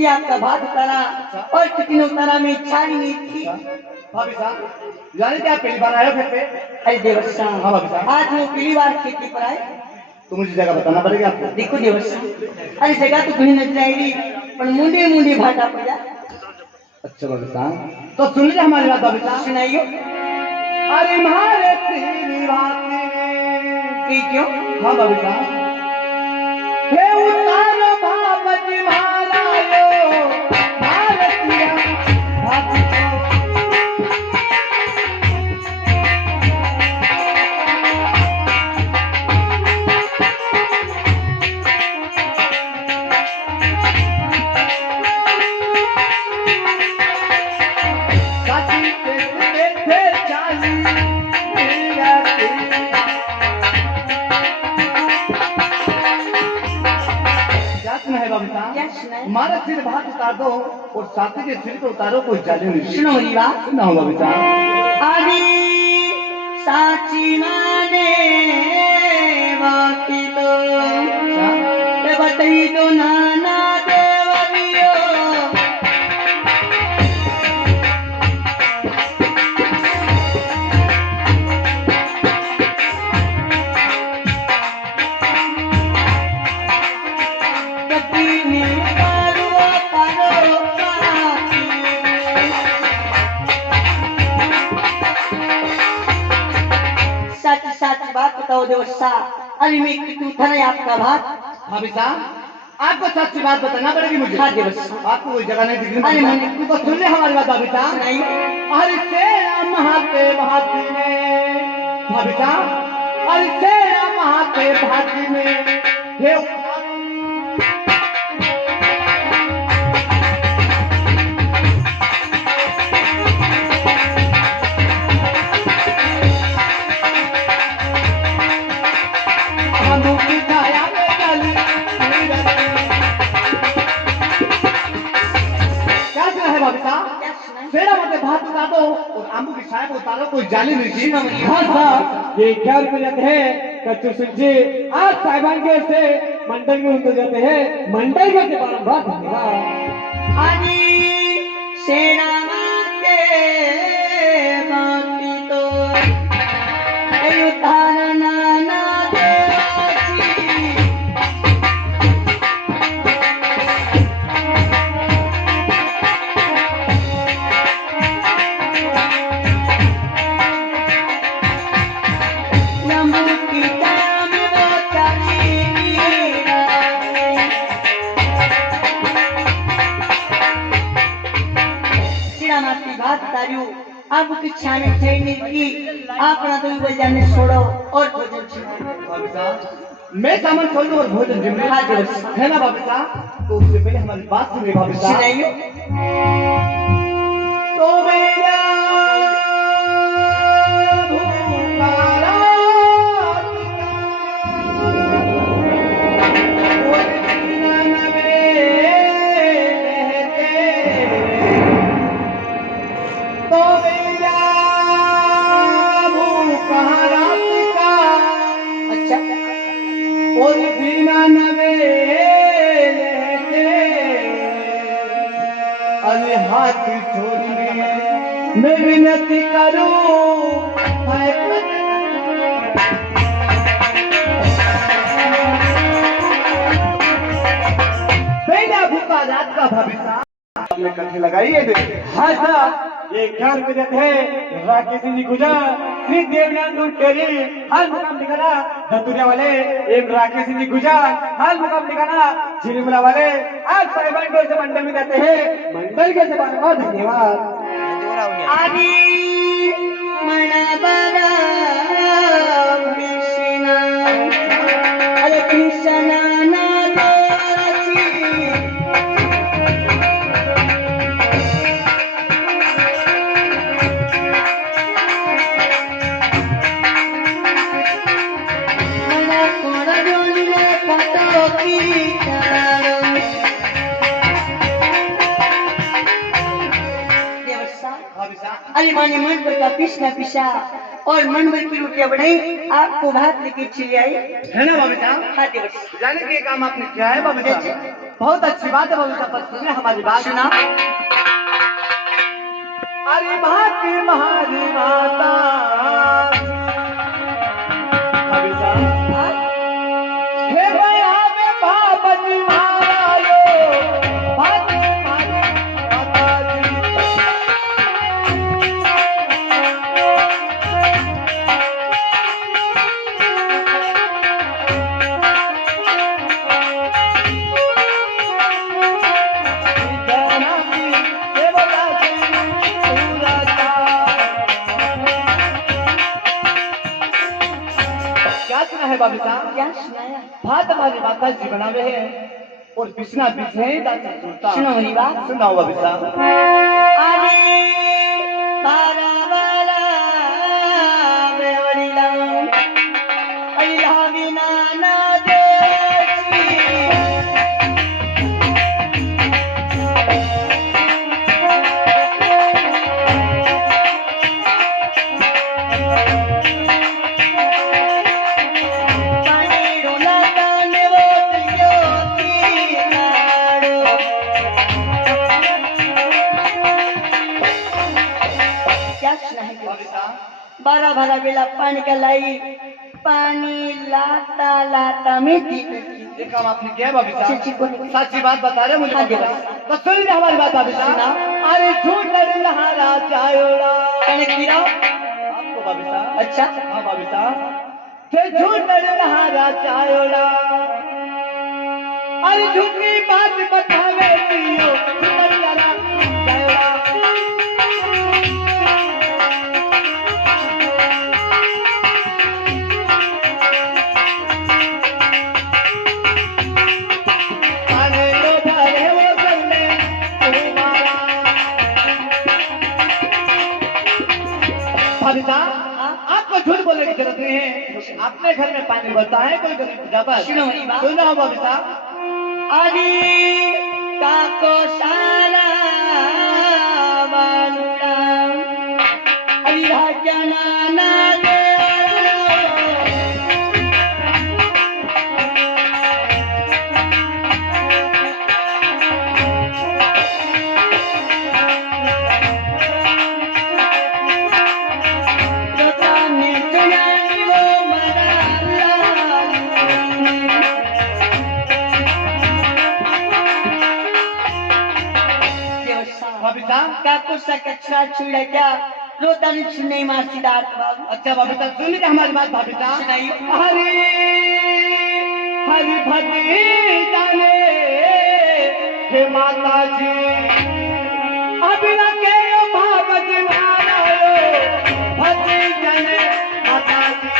ये आपका भात उतारा और कितने उतारा में इच्छा ही नहीं थी। भाभी साहब जाने क्या पहली बार आए हो घर पे? अरे देवर्षा, हाँ भाभी साहब, आज वो पहली बार खेती पर आए। तो मुझे जगह बताना पड़ेगा आपको। देखो देवर्षा, अरे जगह तो कहीं नजर आएगी पर मुंडे मुंडे भाटा पड़ जा। अच्छा भाभी साहब, तो सुन लीजिए हमारी बात भाभी साहब। सुनाइयो। अरे मारे तेरी बात की क्यों? हाँ भाभी साहब, हे उतारो बाबज मारा यो भारतीय भाभी हमारा सिर भात उतार दो और साथी के सिर को उतारो, कोई जाले नहीं। सुनो मेरी बात। सुनाओ भाभी साहब। आदि साची माने बाकी तो बताई तो नाना देवरियो। सच बात बताओ देवर्षा, अरे मैं कितू था ना आपका भात। भाभी साहब, आपको सच बात बताना पड़ेगी मुझे। हाँ देवर्षा, आपको कोई जगह नहीं दिख रही। अरे मैंने तुमको सुन ले हमारी बात भाभी साहब। सुनाइए। अरे तेरा महाते भाती में भाभी साहब, अरे तेरा महाते भाती में हे फेरा मत भात उतार दो और आंबू की छाया को उतारो, कोई जाली नहीं थी। हाँ साहब, ये क्या जाते हैं कच्चू सुनजी आज साहिबान के से मंडल में उतर जाते हैं, मंडल के बारंबार धन्यवाद। आदि सेना माते बाकी तो उतार नाना देवाची। आपकी छाने छेड़ने की अपना तो बजाने छोड़ो और भोजन भाभी साहब, मैं सामान खोल दूं और भोजन जिम्मे हाँ देवर्षा, है ना भाभी साहब। तो उससे पहले हमारी बात सुनिए भाभी साहब। सुनाइए। तो मेरा भूखारा और बिना नवे अरे हाथ छोड़िए मैं विनती करूं। बिना भूखा रात का भाभी साहब आपने कथे लगाई है। हाँ साहब, ये क्या जाते हैं राकेश सिंह जी गुजर श्री देवनाथ टेरी हाल मुकाम दिखाना धतुरिया वाले एम राकेश सिंह जी गुजर हाल मुकाम दिखाना झिलमिला वाले आज साहिबान को से मंडल में जाते हैं, मंडल के से बार धन्यवाद। आदि मना बड़ा कृष्णा, अरे कृष्णा ना देवाची। अरे माने मन पर का पिछला पिछा और मन भर की रोटियां बनाई, आपको भात लेके चली आई। है ना भाभी साहब? हाँ देवर्षि। जाने के काम आपने किया है भाभी जी। साहब, बहुत अच्छी बात है भाभी साहब। बस सुनिए हमारी बात। सुना। अरे भाती महारी माता भाभी साहब, हाँ? हे भैया में बाबा मारा लो भाती महारी माता जी। क्या सुना है बाबी साहब? क्या सुनाया? भात हमारी माता जी बनावे हैं और बिछना बिछे दाता सुनता। सुनो मेरी बात। सुनाओ बाबी साहब। अरे बारा बारा बेवड़ीला अइला बिना ना देसी। पनीरो लगाने वो ज्योति नाड़ो। क्या सुना है? बाबी साहब, बारह भरा बेला पानी का लाई, पानी लाता लाता में ये काम आपने किया है बाबी साहब? सच्ची को- सच्ची बात बता रहे मुझे हाँ, बाबी जी। साहब। तो सुनिए हमारी बात बाबी साहब। सुनाओ। अरे झूठ लहरा जायोड़ा कने गिराओ। आपको बाबी साहब। अच्छा। हाँ बाबी साहब, ते झूठ लहरा जायोड़ा। अरे झूठी बात बतावे दियो झूठ लहरा जायोड़ा। आने लो भरे वो करने तुम्हारा। भाभी साहब, आपको झूठ बोलने की जरूरत नहीं है। अपने घर में पानी भरता है कोई गरीब पूजा पर। सुनो मेरी बात। सुनो भाभी साहब। आदि काको सारा बानुड़ा अल्लाह जाना ना दे। भाभी साहब, काको सा कचरा छुड़ा क्या रोता नहीं मार सिद्धार्थ बाबू। अच्छा भाभी साहब, सुन लीजिए हमारी बात भाभी साहब। सुनाइए। हरी हरी भजी जाने हे माता जी, अभी न के बाबा जी मारा रो भजी जाने माता जी।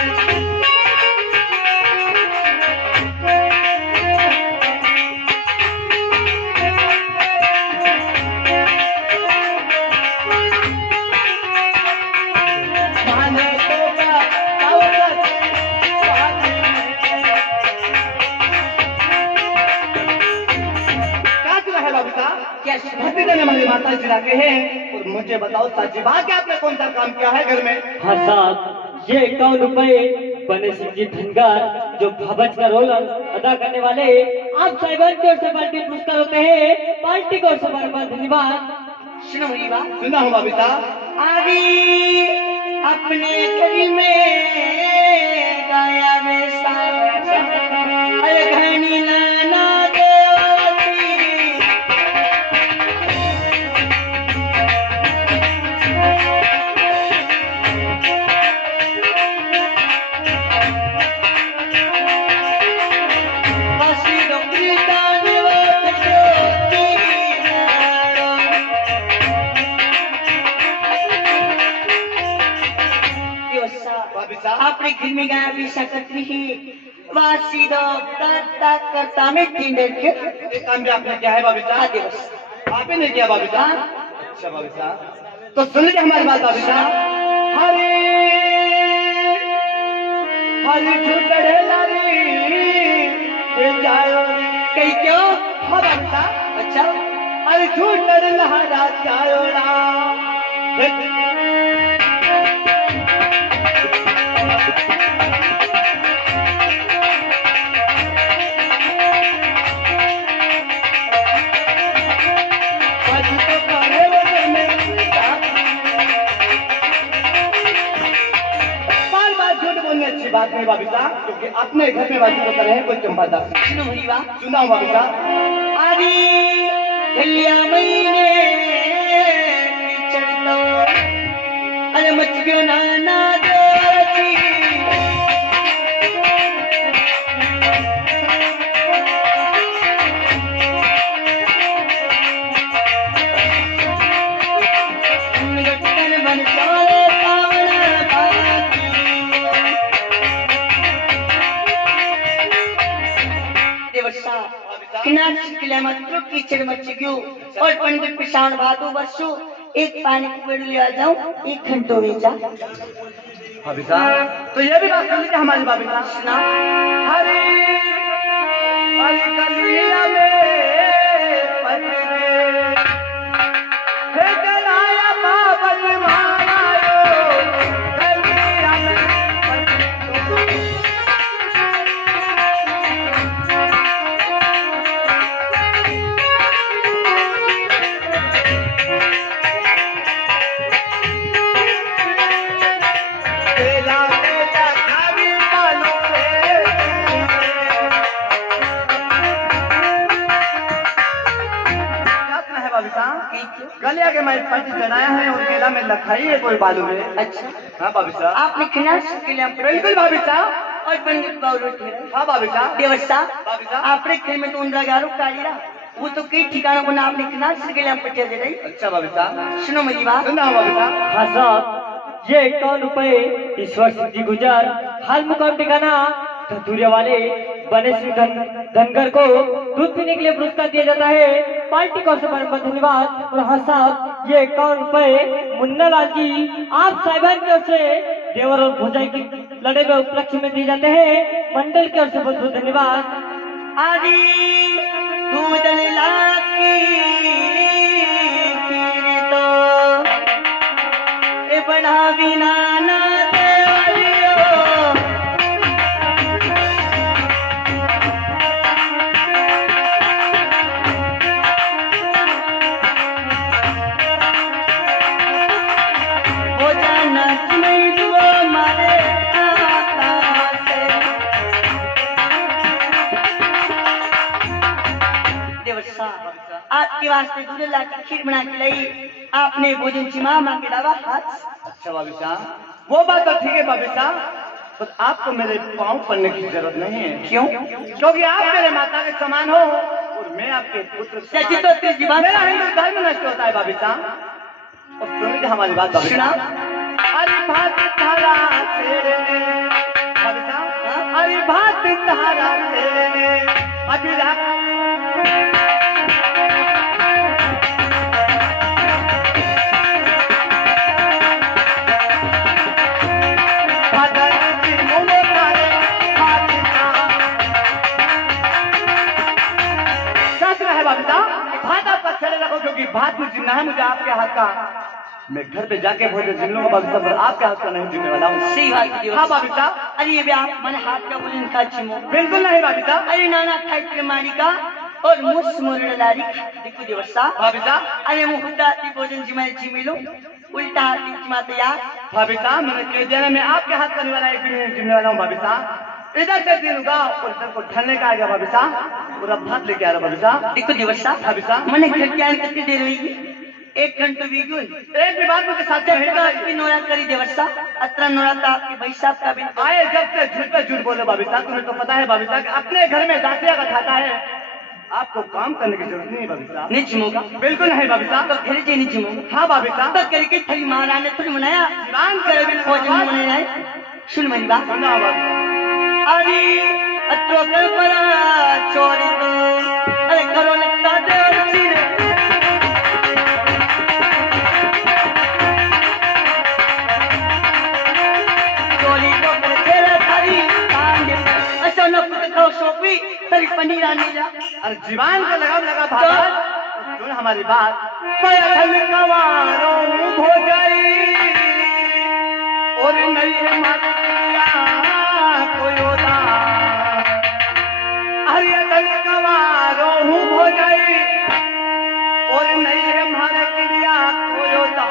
माने तो का औरत बाजी में। क्या सुना है बाबू साहब? क्या सुना? भक्ति देने वाली माता जी लाके हैं और मुझे बताओ सच्ची बात कि आपने कौन सा काम किया है घर में? हाँ साहब, ये 51 रुपए बने सिंह जी धनगर जो भवज का रोल अदा करने वाले आप साहिबान की ओर से पार्टी पुरस्कार होते हैं। पार्टी की ओर से बार-बार धन्यवाद। सुनो मेरी बात। सुना हूँ बाबी साहब। आदि अपने घर में गाया बेसा अरे घनी नाना देवती। बसी डोकरी दाने वो ज्योति नारो। बाबी साहब, आपने घर में गाया भी सकत नहीं वासी दो करता करता में तीन दिन के ये काम भी आपने किया है बाबी साहब? आदि बस। आप ही ने किया बाबी साहब? अच्छा बाबी साहब, तो सुन लीजिए हमारी बात बाबी साहब। हरे हरी झूठड़े लारी ये जायो कहीं क्यों? हाँ बाबी साहब। अच्छा अरे झूठड़ लहरा जायो क्योंकि अपने घर में वासी होकर रहे कोई चंपादास। सुनो मेरी बात, सुनाओ बाबू साहब। अरे गलिया महीने चढ़ता अरे मच गयो नाना दोची गट्टन बन सारे पावना बाकी देवर्षा किनार किला मात्र कीचड़ मच गयो और पंडित पिशान भादो वर्षो एक पानी को पेड़ ले आ जाऊं 1 घंटों में जा भाभी साहब तो ये भी बात कर लीजिए हमारी भाभी साहब। सुना हरी हरी गलिया में पतरे हे जलाया बाबल मारायो गलिया में पतरे। बेला बेला खावी पालो रे क्या है भाभी साहब? गलिया के मैं पंच जनाया है और केला में लखाई है कोई बालू में। अच्छा हाँ भाभी साहब। आपने किनार किला बिल्कुल भाभी साहब। और पंडित बाबू ठहरे हाँ भाभी साहब। देवर्षा भाभी साहब। आपने खेल में तो उनका गारो कालिया वो तो कई ठिकानों को ना आपने किनार से किला में पटिया दे रही। अच्छा भाभी साहब। सुनो मेरी बात, सुना भाभी साहब। हाँ साहब, ये 51 रुपए ईश्वर सिंह जी गुजर हाल मुकाम ठिकाना धतूरिया वाले बने सिंह धनगर को दूध पीने के लिए पुरस्कार दिया जाता है। पार्टी को बहुत धन्यवाद। और हाँ साहब, ये 51 रुपए मुन्ना लाल जी आप साहिबान की ओर से देवर और भुजाई की लड़े में उपलक्ष्य में दिए जाते हैं। मंडल की ओर से बहुत बहुत धन्यवाद। आदि दूध लाकी खीर तो ए बना बिना ना देवरियो हो जाना नहीं दुआ मारे से देवर्षा आपके वास्ते दूध ला के खीर बना के लाई आपने भोजन चिमा मां के अलावा हाथ अच्छा भाभी साहब, वो बात तो ठीक है भाभी साहब, पर आपको मेरे पाँव पड़ने की जरूरत नहीं है। क्यों क्योंकि आप मेरे माता के समान हो और मैं आपके पुत्र के सच्ची समान। तो तेरी जीवन मेरा हिंदू धर्म नष्ट होता है भाभी साहब। और सुनिए हमारी बात भाभी सुना। साहब। अरे भात धारा तेरे ने भाभी साहब, अरे भात धारा तेरे ने अभी भात आपका छड़े रखो क्योंकि भात में जिन्ना है मुझे आपके हाथ का। मैं घर पे जाके भोजन जिन लूंगा भाभी साहब, पर आपके हाथ का नहीं जीने वाला हूँ। सही बात की हाँ भाभी साहब। अरे ये भी आप मन हाथ का भोजन खा चिमो बिल्कुल नहीं भाभी साहब। अरे नाना खाई के मारी का और मुस मोरड़ लारी देखो देवर्षा भाभी साहब। अरे मुहुदा ती भोजन जिमाई चिमिलो उल्टा हाथ की चिमाते यार भाभी साहब, मैंने कह दिया ना मैं आपके हाथ करने वाला एक भी नहीं जीने वाला हूँ भाभी साहब। इधर से दिलूंगा और इधर को ढलने का आ गया भाभी साहब, और अब भात लेके आ रहा भाभी साहब। देखो देवर्षा भाभी साहब। मैंने घर के आने कितनी देर हुई 1 घंटे बीगुन एक भी बात मुझे साथ जब तक आपकी नोरा करी देवर्षा अतरा नोरा था आपके भाई साहब का भी आए जब से झूठ पे झूठ बोले भाभी साहब। तुम्हें तो पता है भाभी साहब कि अपने घर में दासिया का खाता है, आपको काम करने की जरूरत नहीं है भाभी साहब। नहीं चिमोगा बिल्कुल नहीं भाभी साहब। तो फिर जे नहीं चिमोगा हाँ भाभी साहब। तो करके थरी महाराज ने थोड़ी मनाया दीवान करे करे भी भोजन मनाया सुन मेरी बात सुना भाभी। अरे अत्रो कल्पना चोरी तो अरे करो लगता देवर सिर चोरी को कर तेरा थारी कांड अच्छा न कुछ खाओ सोपी तेरी पनीर आने जा अरे जीवान को लगा भाभी तो सुन हमारी बात। पैदल कवारों हो गई और नहीं मतिया कोई होता। अरे दल कवारों हो गई और नहीं हमारे क्रिया कोई होता।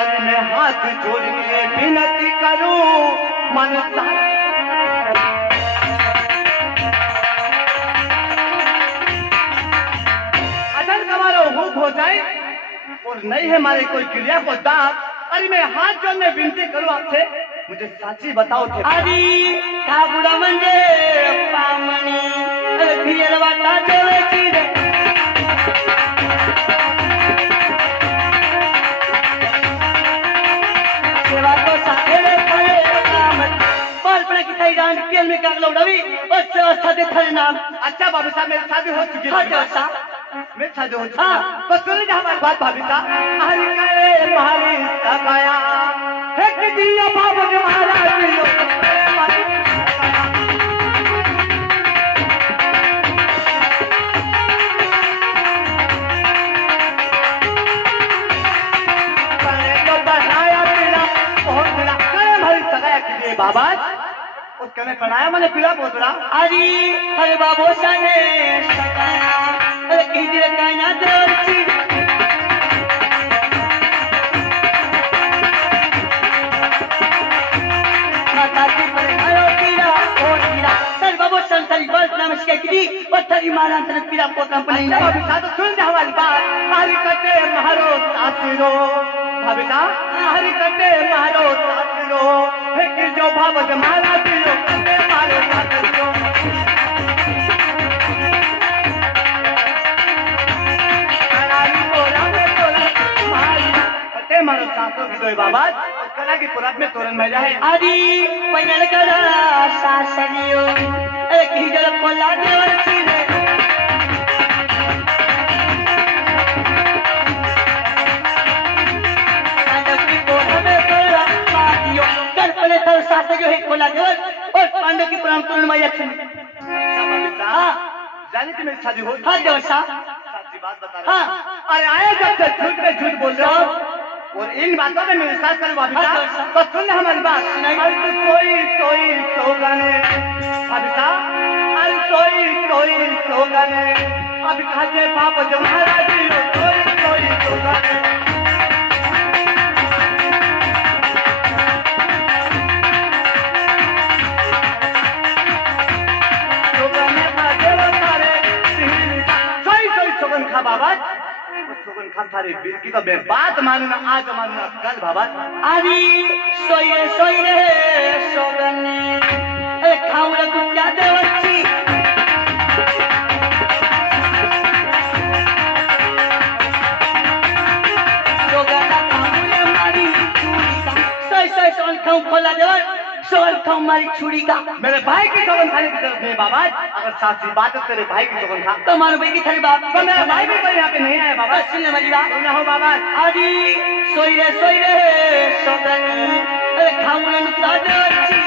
अरे मैं हाथ जोड़ के विनती करूं मन और नहीं है हमारे कोई क्रिया को दाग। अरे मैं हाथ जोड़ने विनती करूं आपसे, मुझे साची बताओ थे। आदि का बुरा म्हणजे पामणी भियल वाटा देवाची रे सेवा को साथेले फळे काम बालपणा की थाई डांड केल में कागला उड़ावी और सेवा साथे थारे नाम। अच्छा भाभी साहब, मेरी शादी हो चुकी हाँ है। देवसा मेरी शादी हो चुकी है। बस सुनिए हमारी बात भाभी साहब। हरि करे तुम्हारी सगाया है कि दिया बाबू ने महाराज दियो। बाबा उस कने बनाया मैंने पीड़ा पोतरा। आदि हरे बाबो साने सकाया अरे किधर काया देवची माता की पर हरो पीड़ा और पीड़ा सर बाबो संतरी बल नमस्कार की और थरी मारा अंतर पीड़ा पोता पने भाभी साहब तो सुन जा हमारी बात। हरि कटे महारो सासिरो भाभी साहब, हरि कटे महारो सासिरो है कि जो भावत महाराज दियो कटे मारो सासिरो। कनारी पोरा में तोरण महारी कटे मारो सासो की दो बाबा और कना की पुरात में तोरण में जाए। आदि पयन करा सासनियो अरे किधर कोला देवची रे सास जो है खोला देवर और पांडव की पुराण तोरण माया छन। हाँ जाने की मेरी शादी हो चुकी हाँ है। देवर साहब सच्ची बात बता रहा हूं। हाँ अरे आए जब से झूठ पे झूठ बोल रहे हो और इन बातों में मेरे साथ करो भाभी साहब। बस सुन हमारी बात। अरे तू सोई सोई सोगने भाभी साहब, अरे सोई सोई सोगने अब खाते पाप जो महाराज सोई सोई सोगने। बाबा सुगन खान थारे वीर की तो मैं बात मानू ना, आज मानू ना कल बाबा। आदि सोई रे सोगने अरे खाऊ रे कुत्ता देवची सोगना खाऊ रे मारी चूड़ी का सोई सोन खाऊ खोला देवर सोन खाऊ मारी चूड़ी का। मेरे भाई की सुगन खाने की जरूरत नहीं बाबा। अगर साची बात है तेरे भाई की सुगन खा तुम्हारे भाई की थारी बाप तो मेरा भाई भी कोई यहाँ पे नहीं आया बाबा। सुन ले मेरी बात। सुन हो बाबा। आदि सोई रे सोगने अरे खाऊ रे नुकता देवची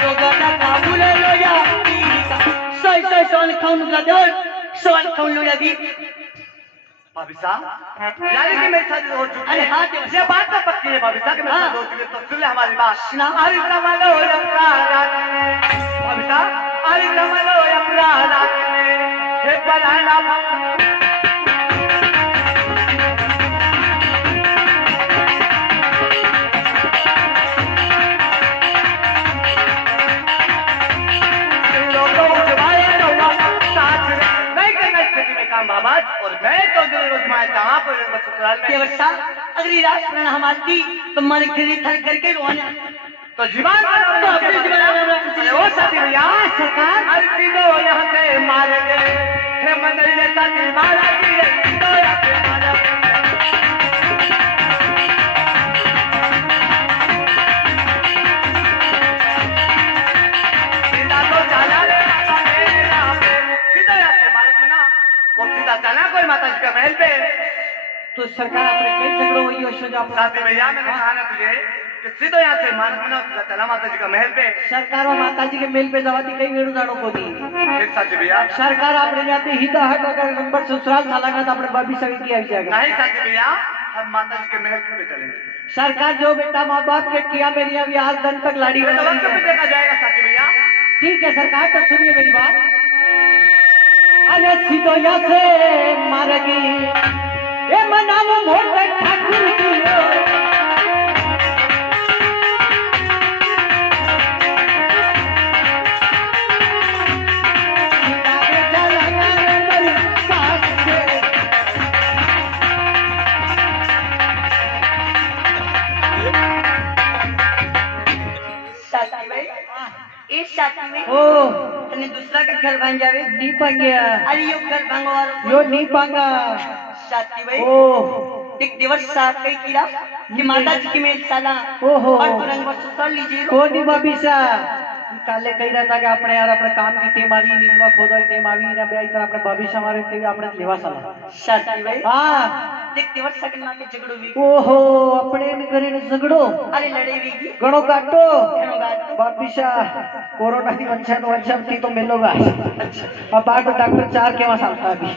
सोगना खाऊ रे लोया सोई सोन खाऊ नुकता देवर सोन खाऊ लोया भी। भाभी साहब यानी कि मेरी शादी हो चुकी अरे है। हाँ देव ये बात तो पक्की है भाभी साहब कि मेरी हाँ। शादी हो चुकी है। तो सुन ले हमारी बात। सुना। अरे कमलो अपराध भाभी साहब, अरे कमलो अपराध हे पराना काम बाबा। और मैं तो रोज माया जहाँ पर ससुराल में देवसा अगली रात प्रण हमारी तो मन खरी थर करके रोने तो जीवन तो अपने जीवन अरे वो साथी भैया सरकार हर चीजों यहाँ से मारेंगे हे मंदिर साथी मारा जी तो यहाँ से मारा। सीधा तो चला रे माता मेरा पे सीधा यहाँ से मारे मना वो सीधा चला कोई माता जी का महल पे। तो सरकार अपने कई झगड़ों हुई और जो आप साथी भैया मैंने कहा ना तुझे कि सीधा यहाँ से मारे मना चला माता जी का महल पे। सरकार और माता जी के मेल पे जवाती कई वेड़ू जाड़ों को दी एक साथी भैया सरकार अपने जाते हिदा हट अगर नंबर ससुराल सालागा तो अपने बाबी सभी किया जाएगा। नहीं साथी भैया हम माता जी के महल पे चलेंगे। सरकार जो बेटा माँ बाप ने किया मेरी अभी आज दिन तक लाड़ी ये तो वक्त पे देखा जाएगा साथी भैया। ठीक है सरकार तो सुनिए मेरी बात। अरे सिदोया से मारगी ए मनामो मोटे ठाकुर की एक साथी में ओ तने दूसरा का घर भांग जावे नी पांग्या अरे यो घर भांगवार यो नी पांगा साथी भाई ओ एक दिवस साथ कई किया कि माता जी की मेल साला ओहो और तुरंग वर्ष कर लीजिए कोनी बाबीसा काले कही रहा था कि આપણે યાર આપણે કામ की टीम આવી નીંદવા ખોદવાની टीम આવી ને બે ઇતર આપણે ભવિષ્ય મારે તેવી આપણે લેવા સાલા साथी भाई હા एक दिवस सकन मां के झगड़ो भी ઓહો આપણે ને કરીને ઝઘડો अरे लड़े भी ઘણો કાટો घणो गात બાબીસા કોરોના થી વંશાન થી તો મેલોगा अच्छा अब बात डॉक्टर 4 केवा सालता अभी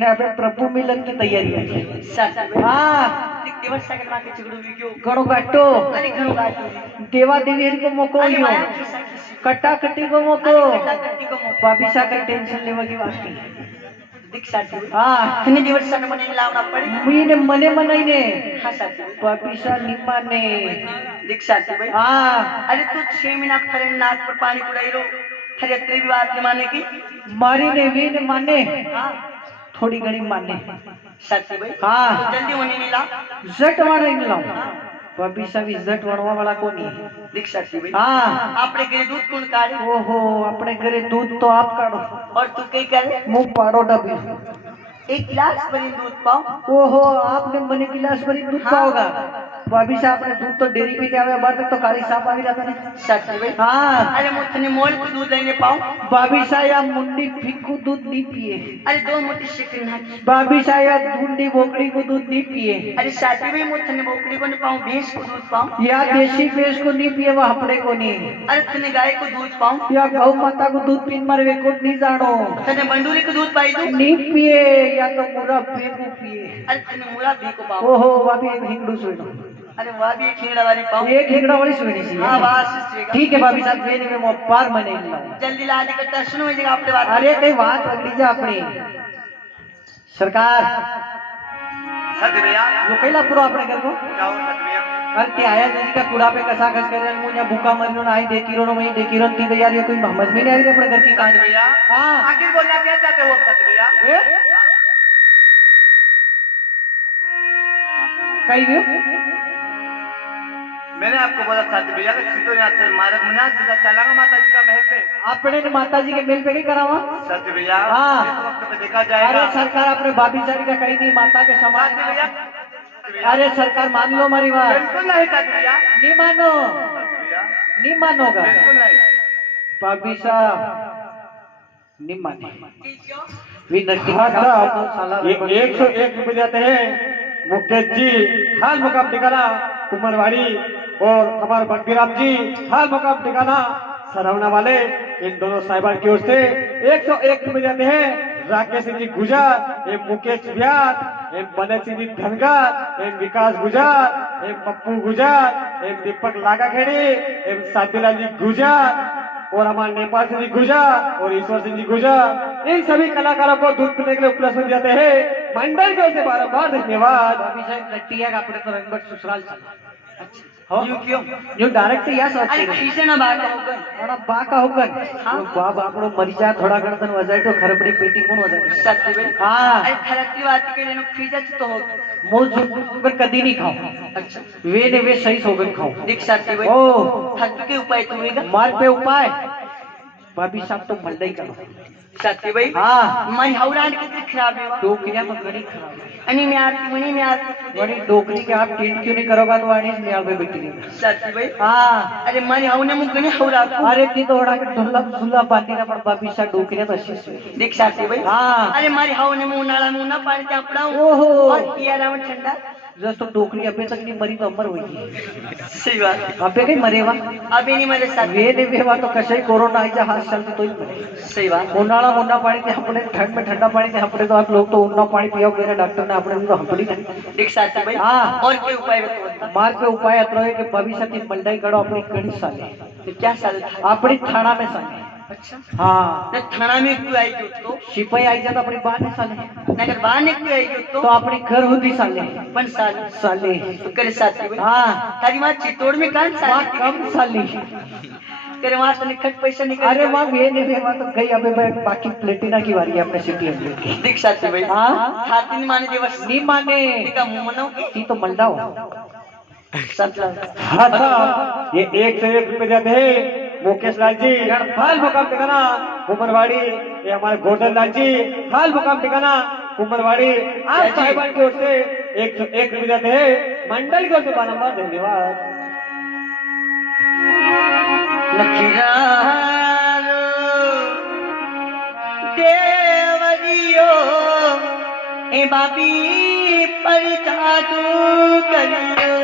ने આપણે પ્રભુ મિલન की तैयारी है साथी भाई हां एक दिवस सकन मां के झगड़ो भी क्यों ઘણો કાટો अरे घणो गात देवा देवी को मौको अरे लियो माया खिसा खिसी कट्टा कट्टी को मौको अरे कटा कट्टी को मौका बाबीसा का टेंशन लेवा की बात नहीं दीक्षा जी हां तने दिवस सन मने लावना पड़ी मीने मने मनाईने हां साथी बाबीसा निमाने दीक्षा जी भाई हां अरे तू 6 महीना करे नाक पर पानी कुड़ाई रो हरे अत्री भी बात माने की मारी ने वी ने माने हां थोड़ी घणी माने साथी भाई हां तो जल्दी होने नहीं ला झट वाला इन लाओ बाबीसा भी झट वणवा वाला कोनी दीक्षा जी भाई हां आपने घरे दूध कौन काढ़े ओहो अपने घरे दूध तो आप काढ़ो और तू कई करे मुंह पाड़ो डबी एक गिलास भरी दूध पाओ ओहो आपने मने गिलास भरी दूध पाओगा बाबीसा अपने दूध तो डेयरी पे जावे बार तक तो काली साफ आवी जाता ने साथी भाई हां अरे मुझने मोल को दूध लेने पाऊं बाबीसा या मुंडी फिक्कू दूध नहीं पिए अरे 2 मोटी शिकन नाखी बाबीसा या ढूंढी बोकड़ी को दूध नहीं पिए अरे साथी भाई मुझने बोकड़ी को नहीं पाऊं भैंस को दूध पाऊं या देसी भैंस को नहीं पिए वह हपड़े को नहीं अरे तने गाय को दूध पाऊं या गौ माता को दूध पीन मारे वे को नहीं जानो तने बंडूरी को दूध पाई दूं नहीं पिए या तो मुरा फेंकू पिए अरे तने मुरा भी को पाऊं ओहो बाबी एक हिंदू सोई अरे वह भी एक खीड़ा वाली पाऊं एक हिंगड़ा वाली सोई सी हां बस इसका ठीक है बाबी साहब वेने में मो पार मने ला जल्दी ला दे करता सुनो ये आपने बात अरे कई बात पकड़ी जा अपनी सरकार सत्य भैया जो कैला पूरा अपने घर को क्या हो सत्य भैया अरे ते आया जी का कूड़ा पे कसा खस करे मुझे भूखा मरियो ना आई देखी रो मैं देखी रो ती यार ये कोई समझ में नहीं आ रही अपने घर की सत्य कहानी भैया हां आखिर बोलना क्या चाहते हो सत्य भैया कई भी मैंने आपको बोला सत्य भैया कि सीधो यहाँ से मार्ग मुना सीधा चलागा माता जी का महल पे अपने ने माता जी के मेल पे नहीं करावा सत्य भैया हाँ। इस वक्त पे देखा जाएगा अरे सरकार अपने बाबी सारी का कहीं नहीं माता के समान सत्य भैया अरे सरकार मान लो हमारी बात बिल्कुल नहीं सत्य भैया नहीं मानो सत्य भैया नहीं मानोगा बिल्कुल नहीं बाबी साहब नहीं माने वी नट्टी हाँ का तो साहब साला ये 101 रुपए जाते हैं मुकेश जी हाल मुकाम ठिकाना कुमारवाड़ी और हमारे बंटीराम जी हाल मुकाम ठिकाना सरावना वाले इन दोनों साहिबान की ओर से 101 रुपए जाते हैं राकेश सिंह जी गुजर एवं मुकेश व्यास एवं बने सिंह जी धनगर एवं विकास गुजर एवं पप्पू गुजर एवं दीपक लागाखेड़ी एवं साथीलाल जी गुजर और हमारे नेपाल सिंह जी गुजर और ईश्वर सिंह जी गुजर इन सभी कलाकारों को दूध पीने के लिए उपलब्ध हो जाते हैं मंडल की ओर से बार-बार धन्यवाद बाबी साहब नट्टिया का अपने तो रंगबट ससुराल चला हो यू क्यों जो डायरेक्ट या सोच अरे खीसे ना बात होगा और बा का होगा बाप आपनो मरी जा थोड़ा गणतन वजाय तो खरबड़ी पेटी कौन वजाय सत्य भाई हां अरे खरती बात के लिए खीजा तो हो मुझ पर कदी नहीं खाओ अच्छा वे ने वे सही सोगन खाओ देख सत्य भाई ओ थक के उपाय तुम्हें मार पे उपाय बाबी साहब तो मंडई करो सत्य भाई हां मैं हौरान कितनी खराब है वहाँ डोकरिया में गड़ी खराब है अनि में आती मनी में आती बड़ी डोकरी के आप टेंट क्यों नहीं करोगा तो आने में आवे बेटी सत्य भाई हां अरे मैं हौने मुझ गने हौरा अरे ती तो ओड़ा के ढोला झुला बांधी ना पर बाबी साहब डोकरिया तो अच्छी देख सत्य भाई हां अरे मारी हौने मुंह नाला मुंह ना पानी त्या पड़ाऊं ओहो और किया राम ठंडा जस्ट तो डोकरी अबे तक नहीं मरी तो अमर होगी सही बात अबे कहीं मरेवा अभी नहीं मेरे साथ वे ने वेवा तो कसे कोरोना आई जा हाथ चलते तो ही मरे सही बात उन्नाला मुन्ना पानी ते अपने ठंड में ठंडा पानी ते अपने तो आप लोग तो उन्ना पानी पियो मेरे डॉक्टर ने अपने तो हपड़ी नहीं देख सत्य भाई हाँ। और कोई उपाय बता मार पे उपाय अतरो है कि भविष्य की मंडई करो अपनी कड़ी साले तो क्या साल था अपनी थाना में साले अच्छा हाँ न थाना में क्यों आई तो सिपाही आई जाता अपनी बात है साले नगर बाहर ने क्यों आई तो तो अपनी घर होती साले 5 साल साले तो करे साथी भाई हाँ तारी माँ चितौड़ में कान माँ साल कम साली करे वहाँ से निकट पैसा निकल अरे माँ वे ने वे तो गई अबे बाकी प्लेटिना की बारी है अपने सिटी में देख साथी भाई हाँ हाथी नहीं माने दिवस नहीं माने का मुंह मनाओ की ती तो मल्डा हो सतला हाँ साहब ये 101 रुपए जाते हैं मुकेश लाल जी हाल मुकाम ठिकाना उमरवाड़ी। ये हमारे गोवर्धन लाल जी हाल मुकाम ठिकाना उमरवाड़ी। आप साहिबान की ओर से एक रुपये देते हैं, मंडल की ओर से बारंबार धन्यवाद। लखीरारो देवरियो ए बाबी पर जादू करियो।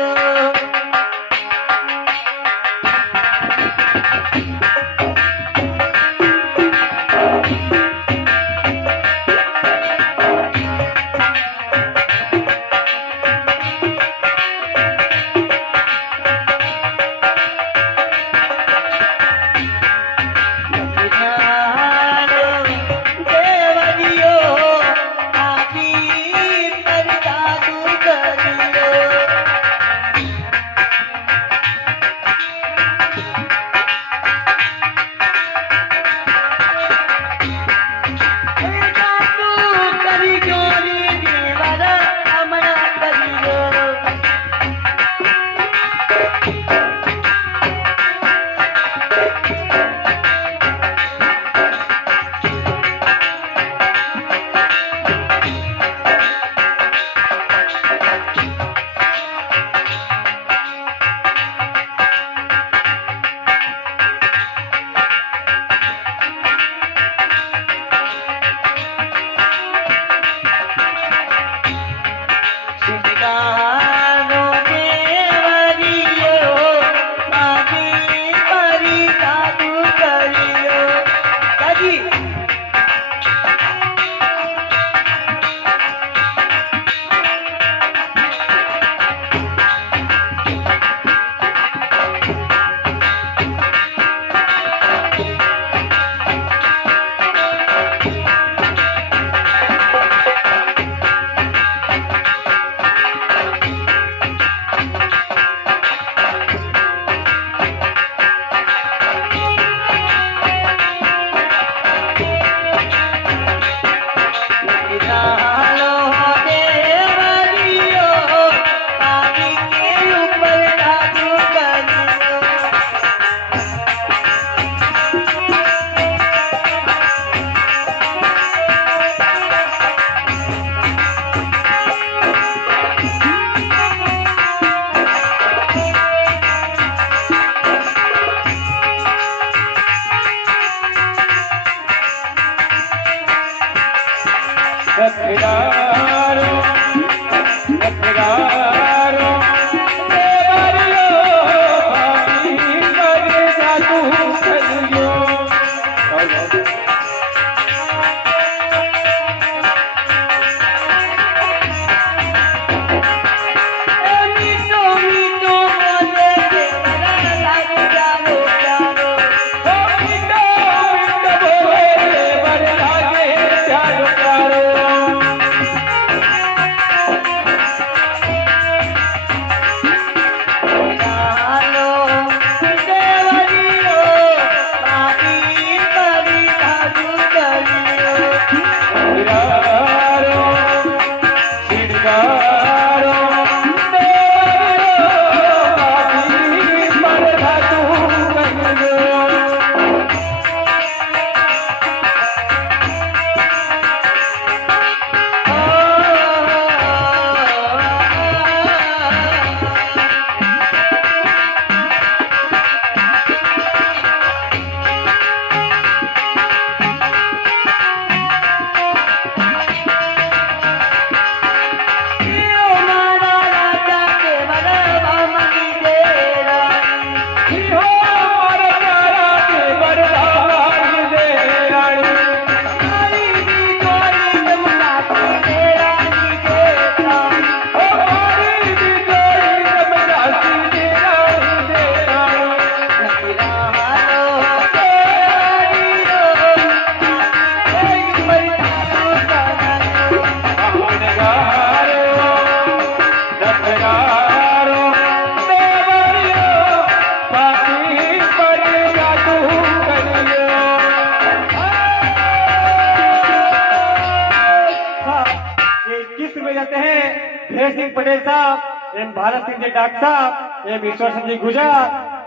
पटेल साहब एम भारत सिंह जी डॉक्टर साहब एम ईश्वर सिंह जी गुजर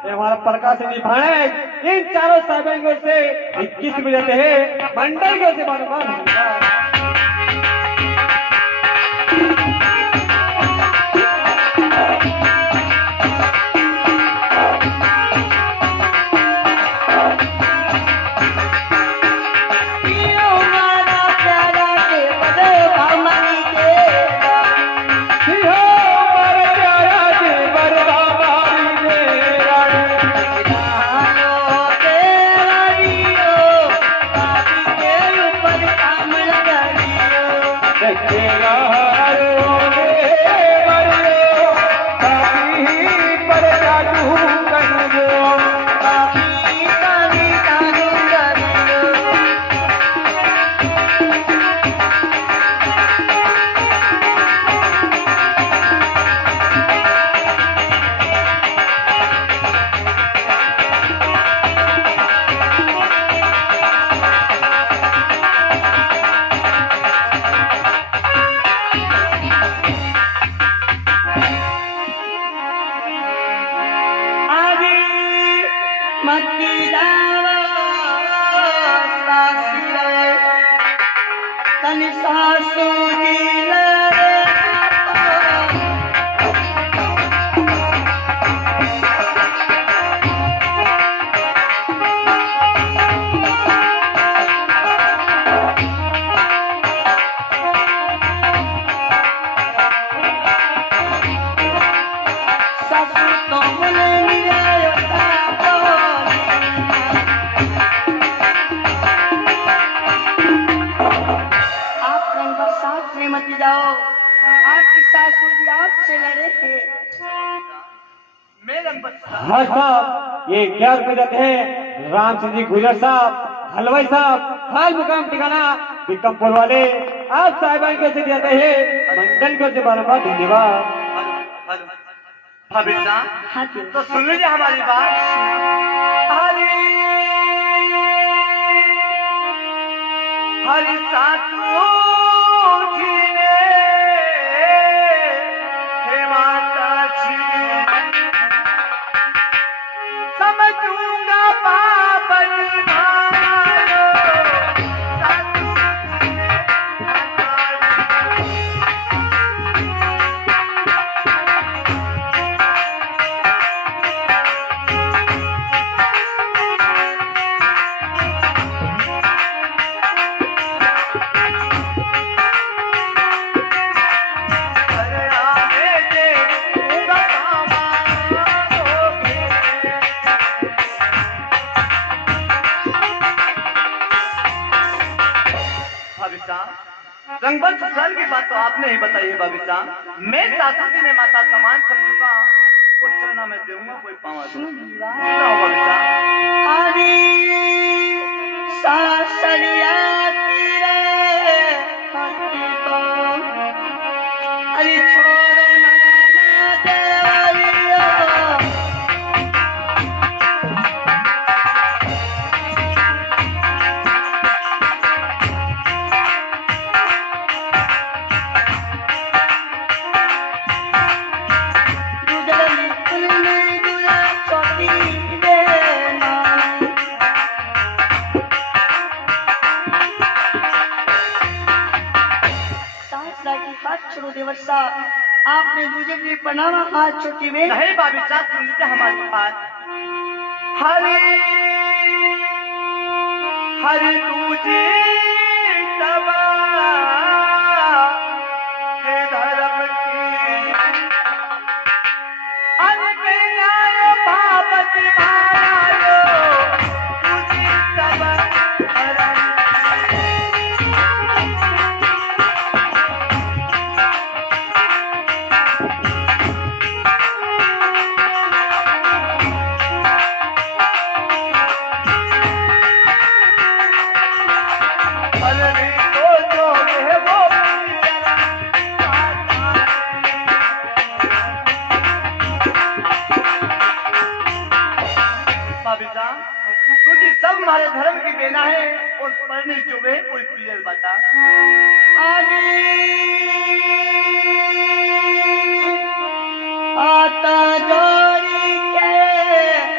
ये हमारा प्रकाश जी भाणे इन चारों साहब की ओर से 21 को जाते हैं मंडल की ओर से बार-बार हाँ साहब ये 11 रुपए जाते हैं राम सिंह जी गुजर साहब हलवाई साहब हाल मुकाम ठिकाना बिकमपुर वाले आप साहिबान कैसे जाते हैं मंडल को से बार-बार धन्यवाद। भाभी साहब तो सुन लीजिए हमारी बात। हरी सासू जी ने हे माता जी समझूंगा पापन भारो सासू जी ने रंगबल ससुराल की बात तो आपने ही बताई है भाभी साहब। मैं सासू जी ने माता समान समझूंगा कुछ चलना मैं दूंगा कोई पावा दूंगा भाभी साहब। सासरिया की रे अरे छोड़ो ना देवरिया देवर्षा आपने दूसरे के पनामा हाथ छोटी में नहीं भाभी साहब सुन लीजिए हमारी बात। हरी हरी तुझे तबा के धर्म की अनन्याय पापति मारो तुझे तबा तुझे सब हमारे धर्म की बेना है और पढ़ने जो है कोई प्रियल बता आता जोड़ी के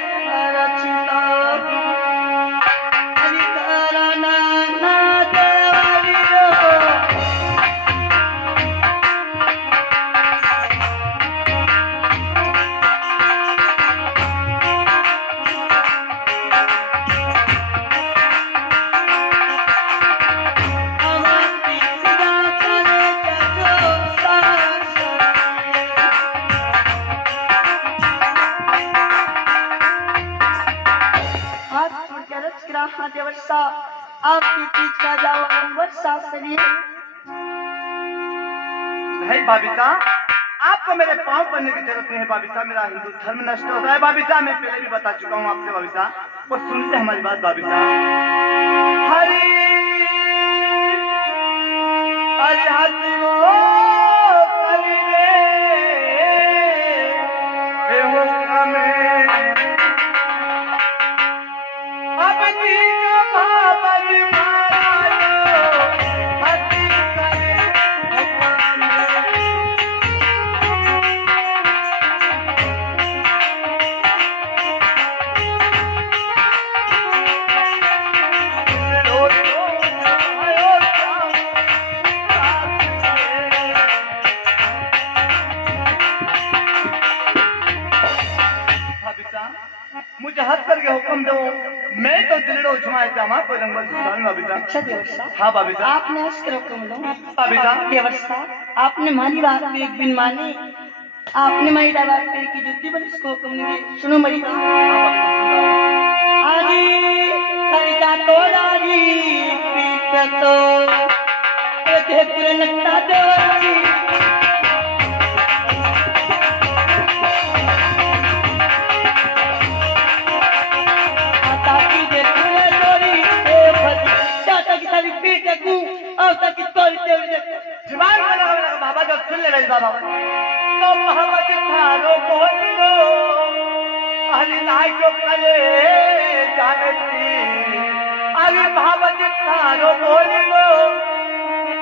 महात्मा देवर्षा आपके बीच का जाओ वर्षा सलिए। नहीं बाबिता, आपको मेरे पांव पड़ने की जरूरत नहीं है बाबिता। मेरा हिंदू धर्म नष्ट हो रहा है बाबिता। मैं पहले भी बता चुका हूँ आपसे बाबिता। वो सुनते हमारी बात बाबिता। हरी हरी हाथी वो कली रे हो हमें अब जी का बाबरी मारा लो हाथी करे भगवान मुझे हंस करके हुक्म दो। मैं तो दिलड़ो जुमाए जामा कोई रंगल सुल्तान बाबिता। अच्छा देवर्षा, हाँ बाबिता। आपने हंस कर हुक्म दो। बाबिता देवर्षा, आपने हमारी बात पे एक बिन मानी, आपने मेरी बात पे की जुत्ती पर इसको हुक्म नहीं दी। सुनो मेरी बात। आजी कविता तोड़ाजी पीट तो एक पूरे लगता देवर्षी बाबा जब सुन ले बाबा तो मोहम्मद थारो बोल लो अरे लाई को कले जानती अरे मोहम्मद थारो बोल लो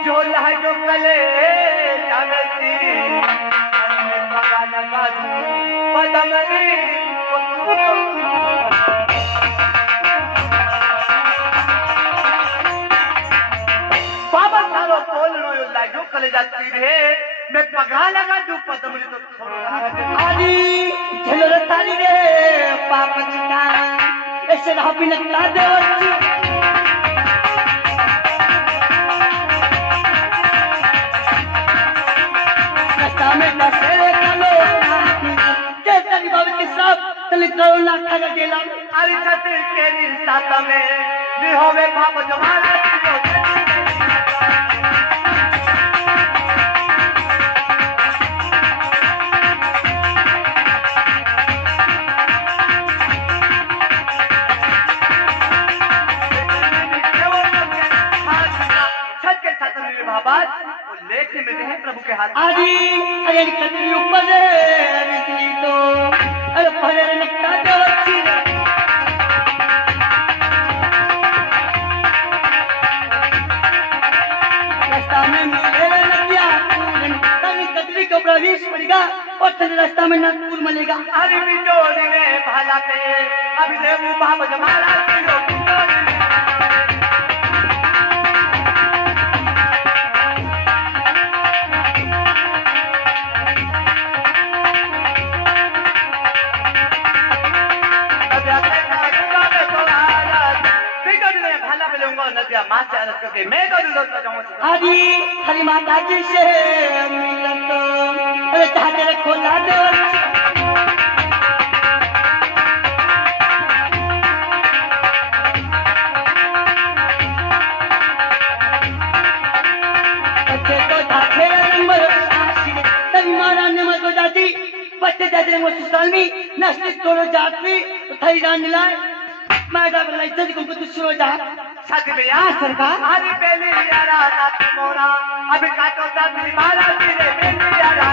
जो लाई को कले जानती अरे पगा लगा बदमनी बाबा थारो बोल लो लाई जो कले जाती रे मैं पगा लगा दू पदमनी तो थोड़ा आजी झलर थाली रे पाप चिता ऐसे रहा बिनता देवर्षी रास्ता में बसेरे कलो जैसा कि बाबू के साथ तले करो ना ठगा गेला। अरे छत्री केरी साथ में निहोवे बाप जमाना लेके मिलते हैं प्रभु के हाथ। आजी अरे कतरी ऊपर निकली तो अरे पहले निकता देवर्षी रास्ता में मिले नदिया तभी कतरी को प्रवेश पड़ेगा और तेरे रास्ता में नागपुर मिलेगा। अरे बिजोड़ी में भाला पे अभी देव बाप जमाना नदिया माँ से अलग करके मैं तो दूसरा जाऊंगा। आजी हरी माता जी से मिलत अरे चाहते रखो ना देवर्षी बच्चे तो जाते नंबर तभी मारा नंबर को जाती बच्चे जाते नंबर सुसाल में नस्ली तोड़ो जाती तो थई जान लाए मैं डाल लाइसेंस को कुछ सुनो जा साथी भैया सरकार अरे पहले यारा नाती मोरा अभी काटो साथी मारा तेरे पहले यारा